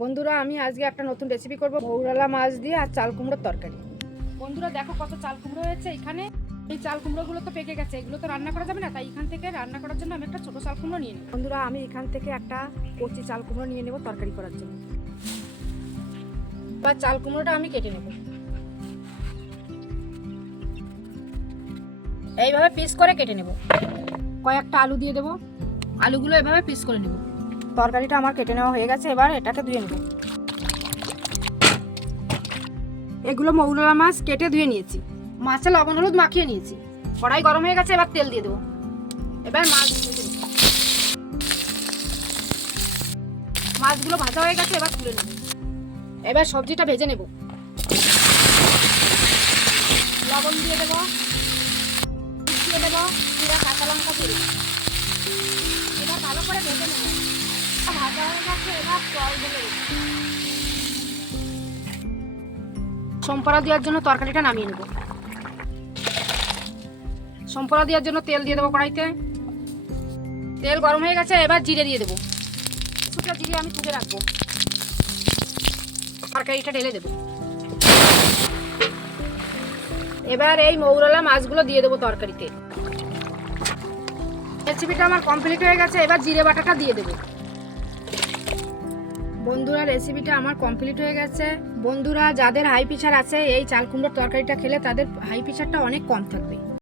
বন্ধুরা আমি আজকে একটা নতুন রেসিপি করব মৌরলা মাছ দিয়ে আর চাল কুমড়োর তরকারি। বন্ধুরা দেখো কত চাল কুমড়ো হয়েছে এখানে। এই চাল কুমড়োগুলো তো পেকে গেছে, এগুলো তো রান্না করা যাবে না, তাই এখান থেকে রান্না করার জন্য আমি একটা ছোট চাল কুমড়ো নিয়ে নিই। বন্ধুরা আমি এখান থেকে একটা কচি চাল কুমড়ো নিয়ে নেব তরকারি করার জন্য। বা চাল কুমড়োটা আমি কেটে নেব, এইভাবে পিস করে কেটে নেব। কয়েকটা আলু দিয়ে দেবো, আলুগুলো এভাবে পিস করে নেব। তরকারিটা আমার কেটে নেওয়া হয়ে গেছে, এবার এটাকে ধুয়ে নেব। এগুলো মৌরলা মাছ কেটে ধুয়ে নিয়েছি, মাছে লবণ হলুদ মাখিয়ে নিয়েছি। কড়াই গরম হয়ে গেছে, এবার তেল দিয়ে দেবো। এবার মাছগুলো ভাজা হয়ে গেছে, এবার তুলে নেব। এবার সবজিটা ভেজে নেব। লবণ দিয়ে দেবো, দিয়ে দেবো, জিরা কাঁচা লঙ্কা দিয়ে দেবো। এবার ভালো করে ভেজে নেব। ভাজা হয়ে গেছে, এবার জল ঢেলে দেবো। সম্পরা দেওয়ার জন্য তরকারিটা নামিয়ে নেব। সম্পরা দেওয়ার জন্য তেল দিয়ে দেবো কড়াইতে। তেল গরম হয়ে গেছে, এবার জিরে দিয়ে দেবো। শুকনো জিরে আমি তুলে রাখবো। তরকারিটা ঢেলে দেবো। এবার এই মৌরলা মাছগুলো দিয়ে দেবো তরকারিতে। রেসিপিটা আমার কমপ্লিট হয়ে গেছে, এবার জিরে বাটাটা দিয়ে দেবো। বন্ধুরা রেসিপিটা আমার কমপ্লিট হয়ে গেছে। বন্ধুরা যাদের হাই প্রেশার আছে এই চাল কুমড়োর তরকারিটা খেলে তাদের হাই প্রেশারটা অনেক কম থাকবে।